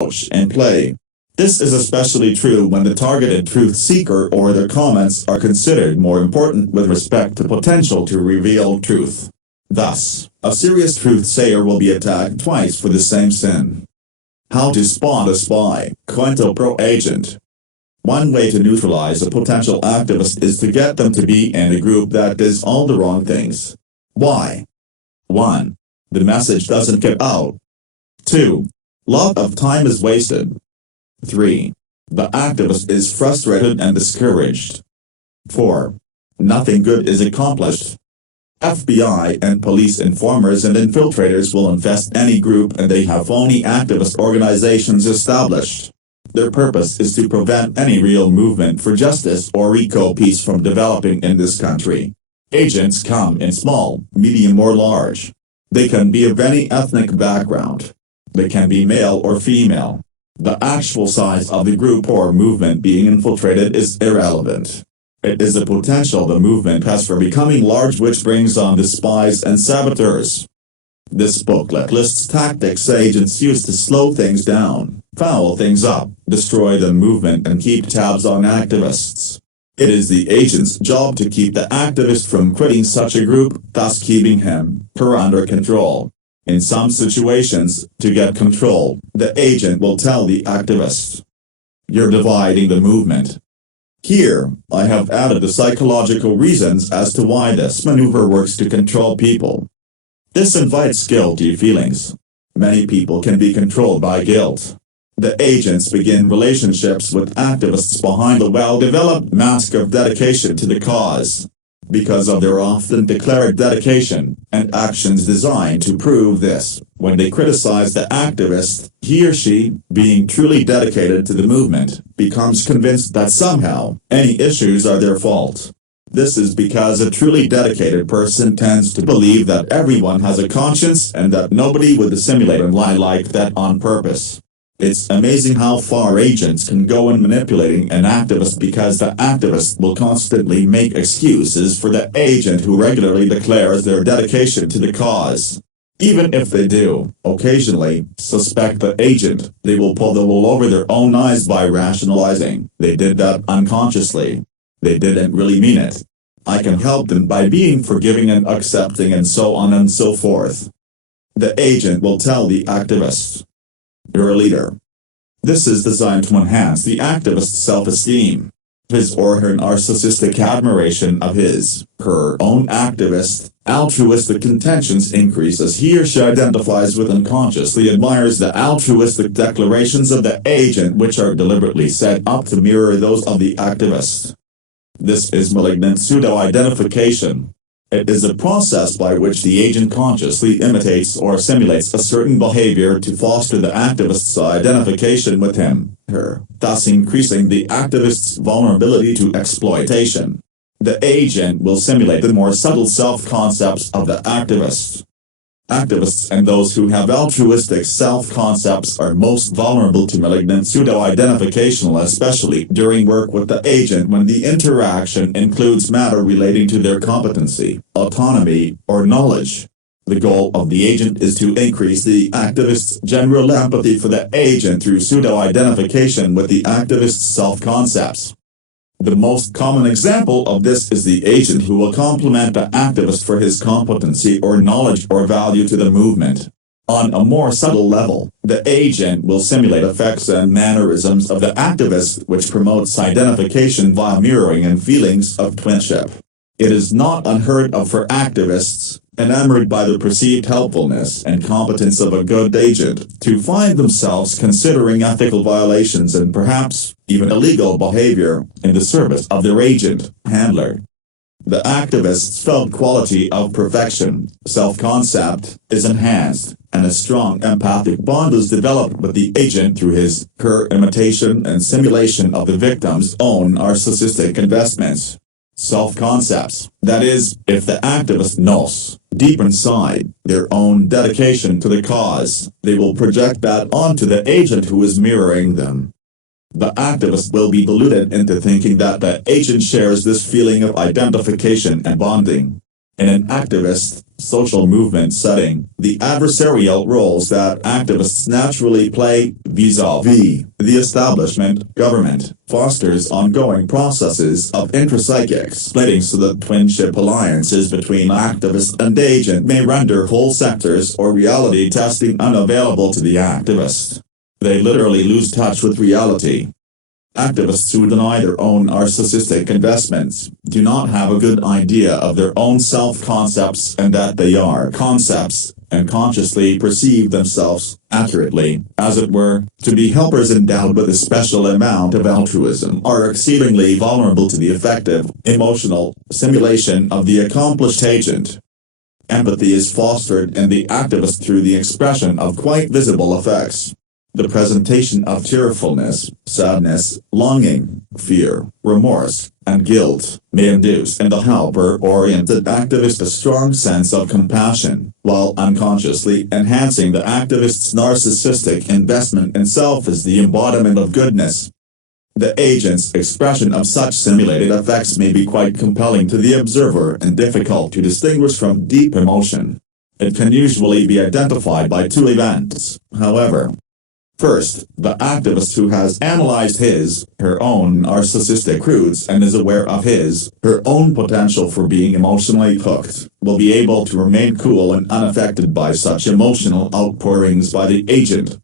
and play. This is especially true when the targeted truth seeker or their comments are considered more important with respect to potential to reveal truth. Thus, a serious truth sayer will be attacked twice for the same sin. How to spot a spy, COINTELPRO agent. One way to neutralize a potential activist is to get them to be in a group that does all the wrong things. Why? 1. The message doesn't get out. 2. Lot of time is wasted. 3. The activist is frustrated and discouraged. 4. Nothing good is accomplished. FBI and police informers and infiltrators will infest any group and they have phony activist organizations established. Their purpose is to prevent any real movement for justice or eco-peace from developing in this country. Agents come in small, medium or large. They can be of any ethnic background. They can be male or female. The actual size of the group or movement being infiltrated is irrelevant. It is the potential the movement has for becoming large which brings on the spies and saboteurs. This booklet lists tactics agents use to slow things down, foul things up, destroy the movement and keep tabs on activists. It is the agent's job to keep the activist from quitting such a group, thus keeping her under control. In some situations, to get control, the agent will tell the activist, "You're dividing the movement." Here, I have added the psychological reasons as to why this maneuver works to control people. This invites guilty feelings. Many people can be controlled by guilt. The agents begin relationships with activists behind a well-developed mask of dedication to the cause. Because of their often declared dedication, and actions designed to prove this, when they criticize the activist, he or she, being truly dedicated to the movement, becomes convinced that somehow, any issues are their fault. This is because a truly dedicated person tends to believe that everyone has a conscience and that nobody would dissimulate and lie like that on purpose. It's amazing how far agents can go in manipulating an activist because the activist will constantly make excuses for the agent who regularly declares their dedication to the cause. Even if they do, occasionally, suspect the agent, they will pull the wool over their own eyes by rationalizing, "They did that unconsciously. They didn't really mean it. I can help them by being forgiving and accepting," and so on and so forth. The agent will tell the activist, "You're a leader." This is designed to enhance the activist's self-esteem. His or her narcissistic admiration of her own activist, altruistic intentions increase as he or she identifies with and consciously admires the altruistic declarations of the agent which are deliberately set up to mirror those of the activist. This is malignant pseudo-identification. It is a process by which the agent consciously imitates or simulates a certain behavior to foster the activist's identification with him/her, thus increasing the activist's vulnerability to exploitation. The agent will simulate the more subtle self-concepts of the activist. Activists and those who have altruistic self-concepts are most vulnerable to malignant pseudo-identification, especially during work with the agent when the interaction includes matter relating to their competency, autonomy, or knowledge. The goal of the agent is to increase the activist's general empathy for the agent through pseudo-identification with the activist's self-concepts. The most common example of this is the agent who will compliment the activist for his competency or knowledge or value to the movement. On a more subtle level, the agent will simulate effects and mannerisms of the activist which promotes identification via mirroring and feelings of twinship. It is not unheard of for activists, enamored by the perceived helpfulness and competence of a good agent, to find themselves considering ethical violations and perhaps even illegal behavior in the service of their agent, handler. The activist's felt quality of perfection, self-concept, is enhanced, and a strong empathic bond is developed with the agent through her imitation and simulation of the victim's own narcissistic investments. Self-concepts, that is, if the activist knows, deep inside, their own dedication to the cause, they will project that onto the agent who is mirroring them. The activist will be deluded into thinking that the agent shares this feeling of identification and bonding. In an activist, social movement setting, the adversarial roles that activists naturally play vis-a-vis the establishment, government, fosters ongoing processes of intrapsychic splitting so that twinship alliances between activist and agent may render whole sectors or reality testing unavailable to the activist. They literally lose touch with reality. Activists who deny their own narcissistic investments do not have a good idea of their own self-concepts and that they are concepts, and consciously perceive themselves, accurately, as it were, to be helpers endowed with a special amount of altruism are exceedingly vulnerable to the effective, emotional, simulation of the accomplished agent. Empathy is fostered in the activist through the expression of quite visible effects. The presentation of tearfulness, sadness, longing, fear, remorse, and guilt may induce in the helper-oriented activist a strong sense of compassion, while unconsciously enhancing the activist's narcissistic investment in self as the embodiment of goodness. The agent's expression of such simulated effects may be quite compelling to the observer and difficult to distinguish from deep emotion. It can usually be identified by two events, however. First, the activist who has analyzed her own narcissistic roots and is aware of her own potential for being emotionally hooked, will be able to remain cool and unaffected by such emotional outpourings by the agent.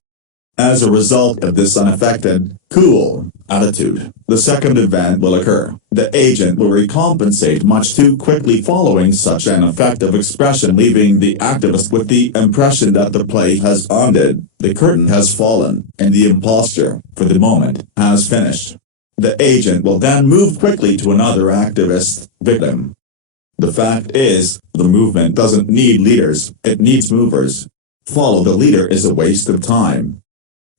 As a result of this unaffected, cool attitude, the second event will occur. The agent will recompensate much too quickly following such an effective expression, leaving the activist with the impression that the play has ended, the curtain has fallen, and the imposture, for the moment, has finished. The agent will then move quickly to another activist victim. The fact is, the movement doesn't need leaders, it needs movers. Follow the leader is a waste of time.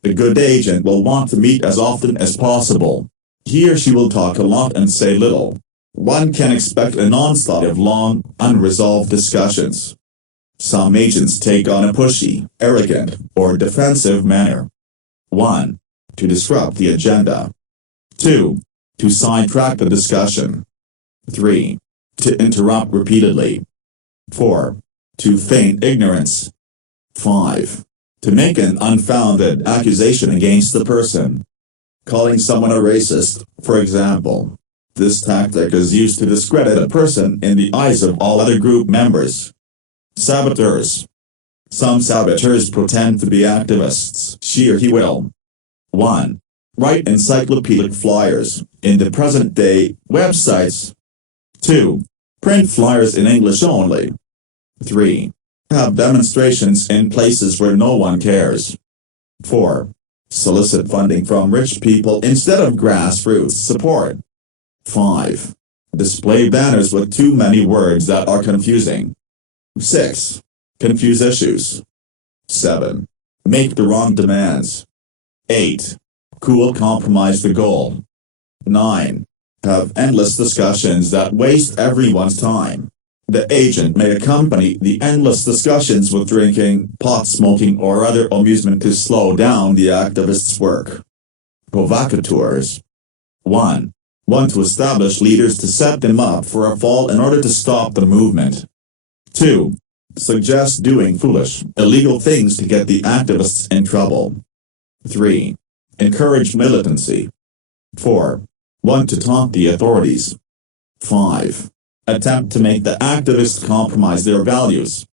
The good agent will want to meet as often as possible. He or she will talk a lot and say little. One can expect an onslaught of long, unresolved discussions. Some agents take on a pushy, arrogant, or defensive manner. 1. To disrupt the agenda. 2. To sidetrack the discussion. 3. To interrupt repeatedly. 4. To feign ignorance. 5. To make an unfounded accusation against the person. Calling someone a racist, for example. This tactic is used to discredit a person in the eyes of all other group members. Saboteurs. Some saboteurs pretend to be activists. She or he will 1. Write encyclopedic flyers in the present-day websites. 2. Print flyers in English only. 3. Have demonstrations in places where no one cares. 4. Solicit funding from rich people instead of grassroots support. 5. Display banners with too many words that are confusing. 6. Confuse issues. 7. Make the wrong demands. 8. Cool compromise the goal. 9. Have endless discussions that waste everyone's time. The agent may accompany the endless discussions with drinking, pot smoking, or other amusement to slow down the activist's work. Provocateurs. 1. Want to establish leaders to set them up for a fall in order to stop the movement. 2. Suggest doing foolish, illegal things to get the activists in trouble. 3. Encourage militancy. 4. Want to taunt the authorities. 5. Attempt to make the activists compromise their values.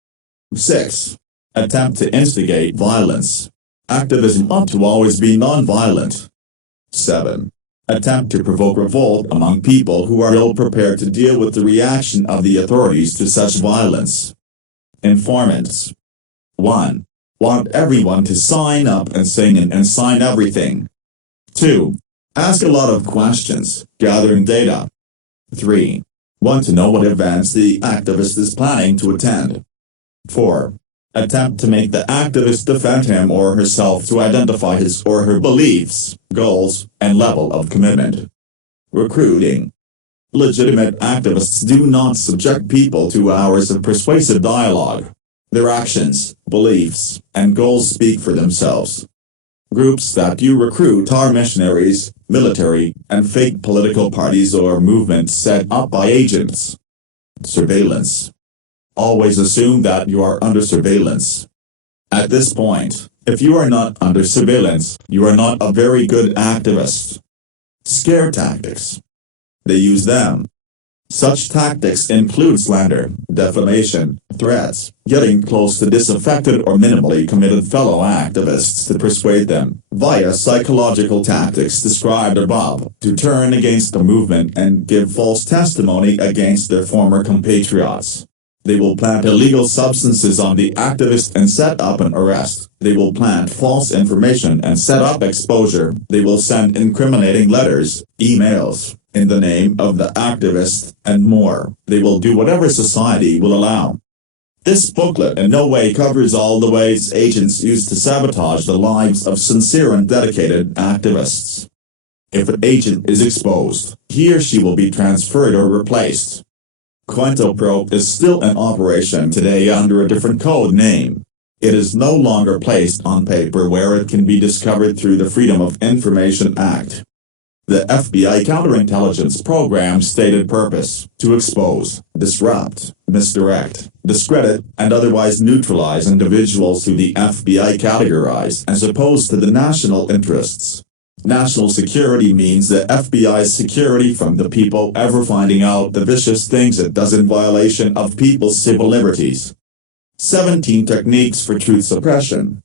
6. Attempt to instigate violence. Activism ought to always be non-violent. 7. Attempt to provoke revolt among people who are ill-prepared to deal with the reaction of the authorities to such violence. Informants. 1. Want everyone to sign up and sing and sign everything. 2. Ask a lot of questions, gathering data. 3. Want to know what events the activist is planning to attend. 4. Attempt to make the activist defend him or herself to identify his or her beliefs, goals, and level of commitment. Recruiting. Legitimate activists do not subject people to hours of persuasive dialogue. Their actions, beliefs, and goals speak for themselves. Groups that you recruit are missionaries, military, and fake political parties or movements set up by agents. Surveillance. Always assume that you are under surveillance. At this point, if you are not under surveillance, you are not a very good activist. Scare tactics. They use them. Such tactics include slander, defamation, threats, getting close to disaffected or minimally committed fellow activists to persuade them, via psychological tactics described above, to turn against the movement and give false testimony against their former compatriots. They will plant illegal substances on the activist and set up an arrest. They will plant false information and set up exposure. They will send incriminating letters, emails, in the name of the activist, and more. They will do whatever society will allow. This booklet in no way covers all the ways agents use to sabotage the lives of sincere and dedicated activists. If an agent is exposed, he or she will be transferred or replaced. COINTELPRO is still in operation today under a different code name. It is no longer placed on paper where it can be discovered through the Freedom of Information Act. The FBI counterintelligence program's stated purpose: to expose, disrupt, misdirect, discredit, and otherwise neutralize individuals who the FBI categorize as opposed to the national interests. National security means the FBI's security from the people ever finding out the vicious things it does in violation of people's civil liberties. 17 techniques for truth suppression.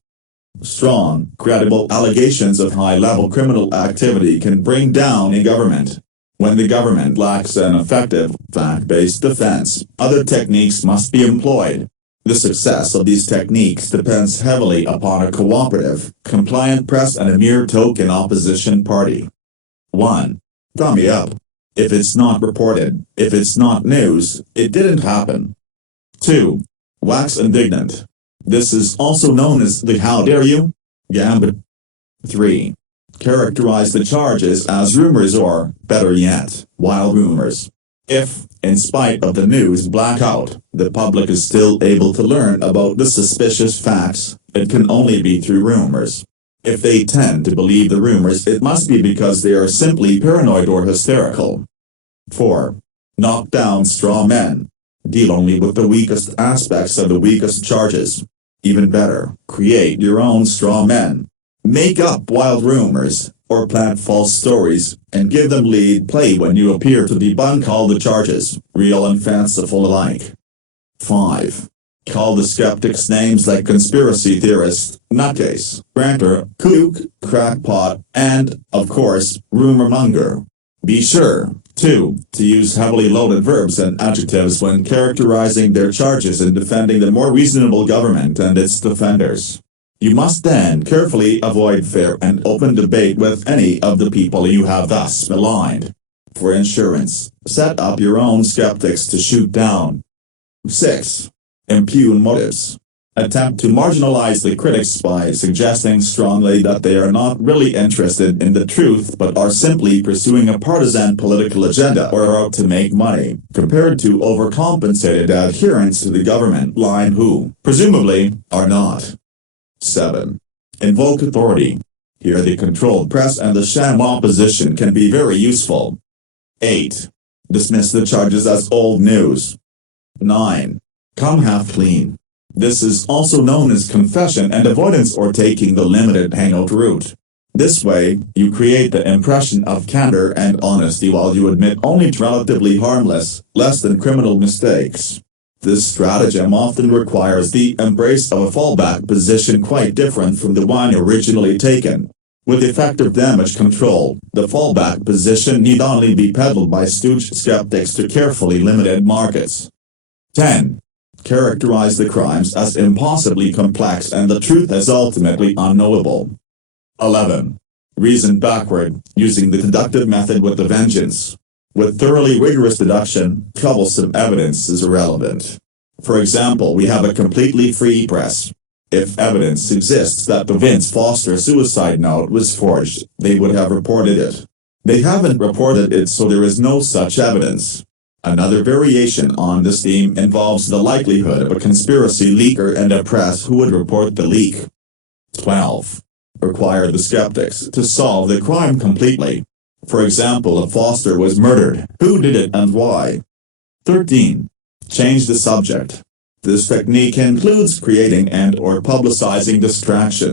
Strong, credible allegations of high-level criminal activity can bring down a government. When the government lacks an effective, fact-based defense, other techniques must be employed. The success of these techniques depends heavily upon a cooperative, compliant press and a mere token opposition party. 1. Dummy up. If it's not reported, if it's not news, it didn't happen. 2. Wax indignant. This is also known as the "how dare you" gambit. 3. Characterize the charges as rumors or, better yet, wild rumors. If, in spite of the news blackout, the public is still able to learn about the suspicious facts, it can only be through rumors. If they tend to believe the rumors, it must be because they are simply paranoid or hysterical. 4. Knock down straw men. Deal only with the weakest aspects of the weakest charges. Even better, create your own straw men. Make up wild rumors, or plant false stories, and give them lead play when you appear to debunk all the charges, real and fanciful alike. 5. Call the skeptics names like conspiracy theorist, nutcase, ranter, kook, crackpot, and, of course, rumor monger. Be sure, too, to use heavily loaded verbs and adjectives when characterizing their charges and defending the more reasonable government and its defenders. You must then carefully avoid fair and open debate with any of the people you have thus maligned. For insurance, set up your own skeptics to shoot down. 6. Impugn motives. Attempt to marginalize the critics by suggesting strongly that they are not really interested in the truth but are simply pursuing a partisan political agenda or are out to make money, compared to overcompensated adherents to the government line who, presumably, are not. 7. Invoke authority. Here the controlled press and the sham opposition can be very useful. 8. Dismiss the charges as old news. 9. Come half clean. This is also known as confession and avoidance or taking the limited hangout route. This way, you create the impression of candor and honesty while you admit only to relatively harmless, less than criminal mistakes. This stratagem often requires the embrace of a fallback position quite different from the one originally taken. With effective damage control, the fallback position need only be peddled by stooge skeptics to carefully limited markets. 10. Characterize the crimes as impossibly complex and the truth as ultimately unknowable. 11. Reason backward, using the deductive method with a vengeance. With thoroughly rigorous deduction, troublesome evidence is irrelevant. For example, we have a completely free press. If evidence exists that the Vince Foster suicide note was forged, they would have reported it. They haven't reported it, so there is no such evidence. Another variation on this theme involves the likelihood of a conspiracy leaker and a press who would report the leak. 12. Require the skeptics to solve the crime completely. For example, if Foster was murdered, who did it and why? 13. Change the subject. This technique includes creating and/or publicizing distraction.